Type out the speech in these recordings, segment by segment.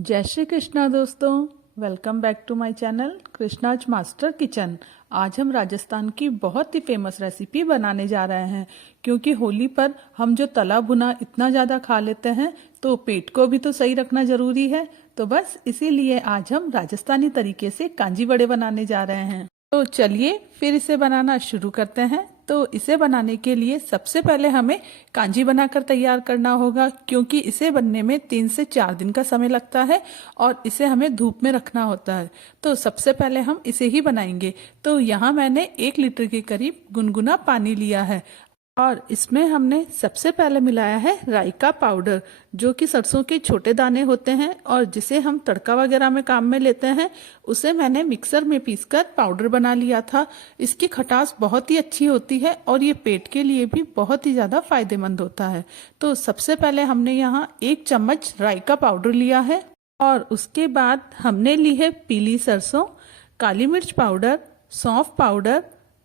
जय श्री कृष्णा दोस्तों, welcome back to my channel Krishna's master kitchen. आज हम राजस्थान की बहुत ही फेमस रेसिपी बनाने जा रहे हैं, क्योंकि होली पर हम जो तला भुना इतना ज़्यादा खा लेते हैं तो पेट को भी तो सही रखना ज़रूरी है। तो बस इसीलिए आज हम राजस्थानी तरीके से कांजी वड़े बनाने जा रहे हैं। तो चलिए फिर इसे बनाना शुरू करते हैं। तो इसे बनाने के लिए सबसे पहले हमें कांजी बनाकर तैयार करना होगा, क्योंकि इसे बनने में 3 से 4 दिन का समय लगता है और इसे हमें धूप में रखना होता है। तो सबसे पहले हम इसे ही बनाएंगे। तो यहाँ मैंने 1 लीटर के करीब गुनगुना पानी लिया है और इसमें हमने सबसे पहले मिलाया है राई का पाउडर, जो कि सरसों के छोटे दाने होते हैं और जिसे हम तड़का वगैरह में काम में लेते हैं। उसे मैंने मिक्सर में पीसकर पाउडर बना लिया था। इसकी खटास बहुत ही अच्छी होती है और ये पेट के लिए भी बहुत ही ज़्यादा फायदेमंद होता है। तो सबसे पहले हमने यहाँ 1 चम्मच राई का पाउडर लिया है और उसके बाद हमने ली है पीली सरसों, काली मिर्च पाउडर, सौंफ पाउडर,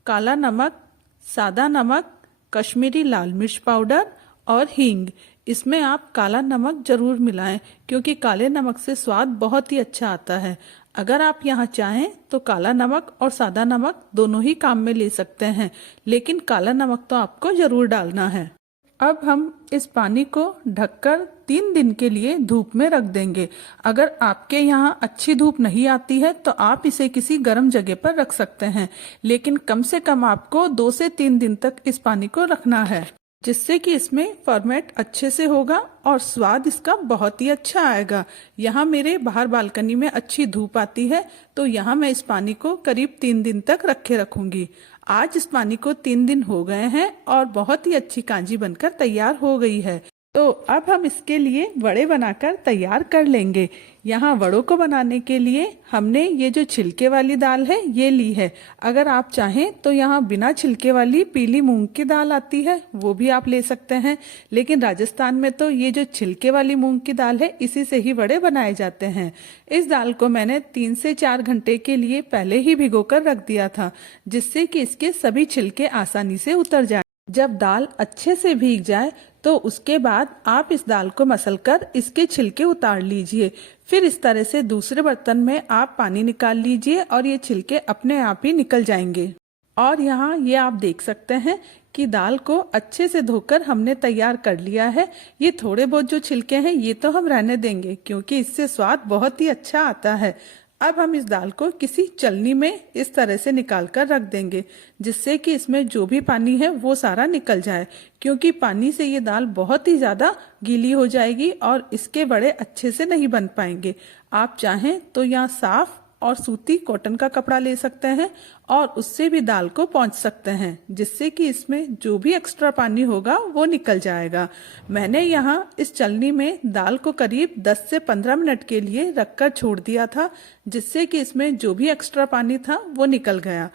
काला नमक, सादा नमक, कश्मीरी लाल मिर्च पाउडर और हींग। इसमें आप काला नमक जरूर मिलाएं, क्योंकि काले नमक से स्वाद बहुत ही अच्छा आता है। अगर आप यहाँ चाहें तो काला नमक और सादा नमक दोनों ही काम में ले सकते हैं, लेकिन काला नमक तो आपको जरूर डालना है। अब हम इस पानी को ढककर 3 दिन के लिए धूप में रख देंगे। अगर आपके यहाँ अच्छी धूप नहीं आती है तो आप इसे किसी गर्म जगह पर रख सकते हैं, लेकिन कम से कम आपको 2 से 3 दिन तक इस पानी को रखना है, जिससे कि इसमें फर्मेंट अच्छे से होगा और स्वाद इसका बहुत ही अच्छा आएगा। यहाँ मेरे बाहर बालकनी में अच्छी धूप आती है, तो यहाँ मैं इस पानी को करीब 3 दिन तक रखे रखूंगी। आज इस पानी को 3 दिन हो गए हैं और बहुत ही अच्छी कांजी बनकर तैयार हो गई है। तो अब हम इसके लिए वड़े बनाकर तैयार कर लेंगे। यहाँ वड़ों को बनाने के लिए हमने ये जो छिलके वाली दाल है ये ली है। अगर आप चाहें तो यहाँ बिना छिलके वाली पीली मूंग की दाल आती है, वो भी आप ले सकते हैं, लेकिन राजस्थान में तो ये जो छिलके वाली मूंग की दाल है इसी से ही वड़े बनाए जाते हैं। इस दाल को मैंने 3 से 4 घंटे के लिए पहले ही भिगोकर रख दिया था, जिससे कि इसके सभी छिलके आसानी से उतर जाए। जब दाल अच्छे से भीग जाए तो उसके बाद आप इस दाल को मसलकर इसके छिलके उतार लीजिए। फिर इस तरह से दूसरे बर्तन में आप पानी निकाल लीजिए और ये छिलके अपने आप ही निकल जाएंगे। और यहाँ ये आप देख सकते हैं कि दाल को अच्छे से धोकर हमने तैयार कर लिया है। ये थोड़े बहुत जो छिलके हैं ये तो हम रहने देंगे, क्योंकि इससे स्वाद बहुत ही अच्छा आता है। अब हम इस दाल को किसी चलनी में इस तरह से निकाल कर रख देंगे, जिससे कि इसमें जो भी पानी है वो सारा निकल जाए, क्योंकि पानी से ये दाल बहुत ही ज़्यादा गीली हो जाएगी और इसके बड़े अच्छे से नहीं बन पाएंगे। आप चाहें तो यहाँ साफ और सूती कॉटन का कपड़ा ले सकते हैं और उससे भी दाल को पोंछ सकते हैं, जिससे कि इसमें जो भी एक्स्ट्रा पानी होगा वो निकल जाएगा। मैंने यहाँ इस चलनी में दाल को करीब 10 से 15 मिनट के लिए रखकर छोड़ दिया था, जिससे कि इसमें जो भी एक्स्ट्रा पानी था वो निकल गया।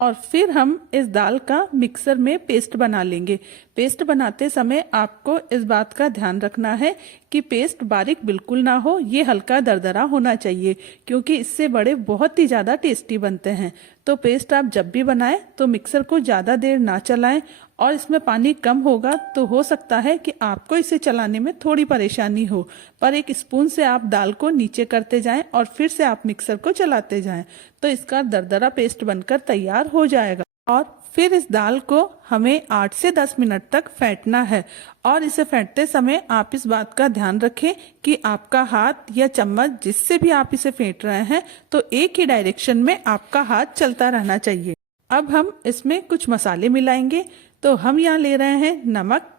और फिर हम इस दाल का मिक्सर में पेस्ट बना लेंगे। पेस्ट बनाते समय आपको इस बात का ध्यान रखना है कि पेस्ट बारीक बिल्कुल ना हो, ये हल्का दरदरा होना चाहिए, क्योंकि इससे बड़े बहुत ही ज़्यादा टेस्टी बनते हैं। तो पेस्ट आप जब भी बनाएं तो मिक्सर को ज़्यादा देर ना चलाएं, और इसमें पानी कम होगा तो हो सकता है कि आपको इसे चलाने में थोड़ी परेशानी हो, पर एक स्पून से आप दाल को नीचे करते जाएं और फिर से आप मिक्सर को चलाते जाएं, तो इसका दरदरा पेस्ट बनकर तैयार हो जाएगा। और फिर इस दाल को हमें 8 से 10 मिनट तक फेंटना है, और इसे फेंटते समय आप इस बात का ध्यान रखें कि आपका हाथ या चम्मच जिससे भी आप इसे फेंट रहे हैं तो एक ही डायरेक्शन में आपका हाथ चलता रहना चाहिए। अब हम इसमें कुछ मसाले मिलाएंगे। तो हम यहाँ ले रहे हैं नमक,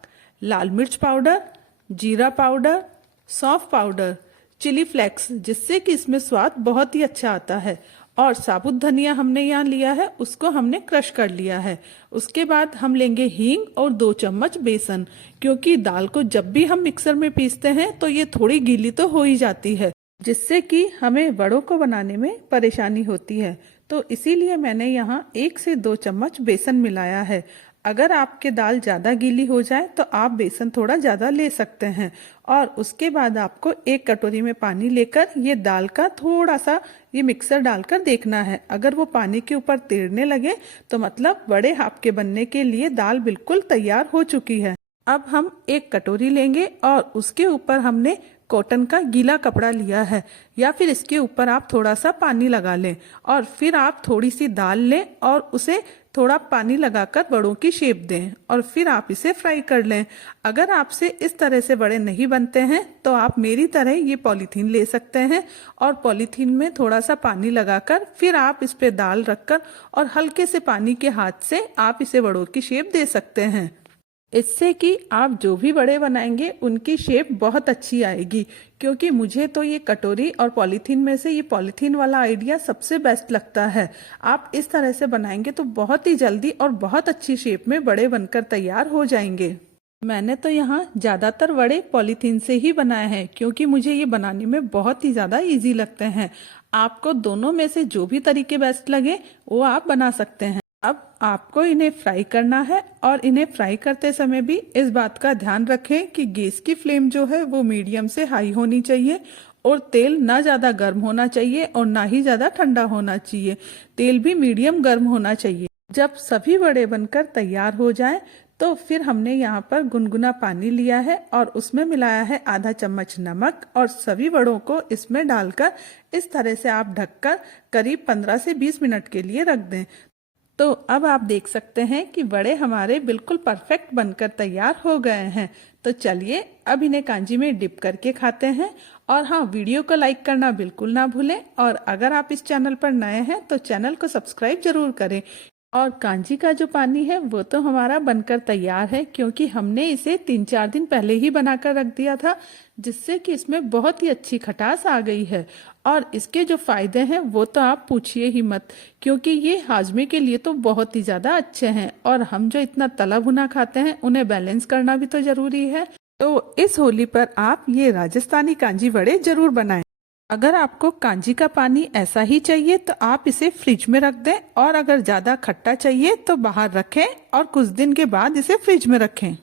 लाल मिर्च पाउडर, जीरा पाउडर, सौंफ पाउडर, चिली फ्लेक्स, जिससे कि इसमें स्वाद बहुत ही अच्छा आता है, और साबुत धनिया हमने यहाँ लिया है, उसको हमने क्रश कर लिया है। उसके बाद हम लेंगे हींग और 2 चम्मच बेसन, क्योंकि दाल को जब भी हम मिक्सर में पीसते हैं तो ये थोड़ी गीली तो हो ही जाती है, जिससे कि हमें वड़ों को बनाने में परेशानी होती है। तो इसीलिए मैंने यहाँ 1 से 2 चम्मच बेसन मिलाया है। अगर आपके दाल ज़्यादा गीली हो जाए तो आप बेसन थोड़ा ज़्यादा ले सकते हैं। और उसके बाद आपको 1 कटोरी में पानी लेकर ये दाल का थोड़ा सा ये मिक्सर डालकर देखना है। अगर वो पानी के ऊपर तैरने लगे तो मतलब वड़े आपके बनने के लिए दाल बिल्कुल तैयार हो चुकी है। अब हम 1 कटोरी लेंगे और उसके ऊपर हमने कॉटन का गीला कपड़ा लिया है या फिर इसके ऊपर आप थोड़ा सा पानी लगा लें और फिर आप थोड़ी सी दाल लें और उसे थोड़ा पानी लगाकर बड़ों की शेप दें और फिर आप इसे फ्राई कर लें। अगर आपसे इस तरह से बड़े नहीं बनते हैं तो आप मेरी तरह ये पॉलीथीन ले सकते हैं और पॉलीथीन में थोड़ा सा पानी लगाकर फिर आप इस पे दाल रखकर और हल्के से पानी के हाथ से आप इसे बड़ों की शेप दे सकते हैं। इससे कि आप जो भी बड़े बनाएंगे उनकी शेप बहुत अच्छी आएगी। क्योंकि मुझे तो ये कटोरी और पॉलीथीन में से ये पॉलीथीन वाला आइडिया सबसे बेस्ट लगता है। आप इस तरह से बनाएंगे तो बहुत ही जल्दी और बहुत अच्छी शेप में बड़े बनकर तैयार हो जाएंगे। मैंने तो यहाँ ज़्यादातर बड़े पॉलीथीन से ही बनाए हैं क्योंकि मुझे ये बनाने में बहुत ही ज़्यादा इजी लगते हैं। आपको दोनों में से जो भी तरीके बेस्ट लगे वो आप बना सकते हैं। अब आपको इन्हें फ्राई करना है और इन्हें फ्राई करते समय भी इस बात का ध्यान रखें कि गैस की फ्लेम जो है वो मीडियम से हाई होनी चाहिए और तेल ना ज़्यादा गर्म होना चाहिए और ना ही ज़्यादा ठंडा होना चाहिए। तेल भी मीडियम गर्म होना चाहिए। जब सभी बड़े बनकर तैयार हो जाएं तो फिर हमने यहाँ पर गुनगुना पानी लिया है और उसमें मिलाया है आधा चम्मच नमक और सभी बड़ों को इसमें डालकर इस तरह से आप ढककर करीब 15 से 20 मिनट के लिए रख दें। तो अब आप देख सकते हैं कि बड़े हमारे बिल्कुल परफेक्ट बनकर तैयार हो गए हैं। तो चलिए अब इन्हें कांजी में डिप करके खाते हैं। और हाँ, वीडियो को लाइक करना बिल्कुल ना भूलें और अगर आप इस चैनल पर नए हैं तो चैनल को सब्सक्राइब जरूर करें। और कांजी का जो पानी है वो तो हमारा बनकर तैयार है क्योंकि हमने इसे 3-4 दिन पहले ही बनाकर रख दिया था, जिससे कि इसमें बहुत ही अच्छी खटास आ गई है। और इसके जो फायदे हैं वो तो आप पूछिए ही मत, क्योंकि ये हाजमे के लिए तो बहुत ही ज्यादा अच्छे हैं और हम जो इतना तला भुना खाते हैं उन्हें बैलेंस करना भी तो जरूरी है। तो इस होली पर आप ये राजस्थानी कांजी वड़े जरूर बनाएं। अगर आपको कांजी का पानी ऐसा ही चाहिए तो आप इसे फ्रिज में रख दें और अगर ज्यादा खट्टा चाहिए तो बाहर रखें और कुछ दिन के बाद इसे फ्रिज में रखें।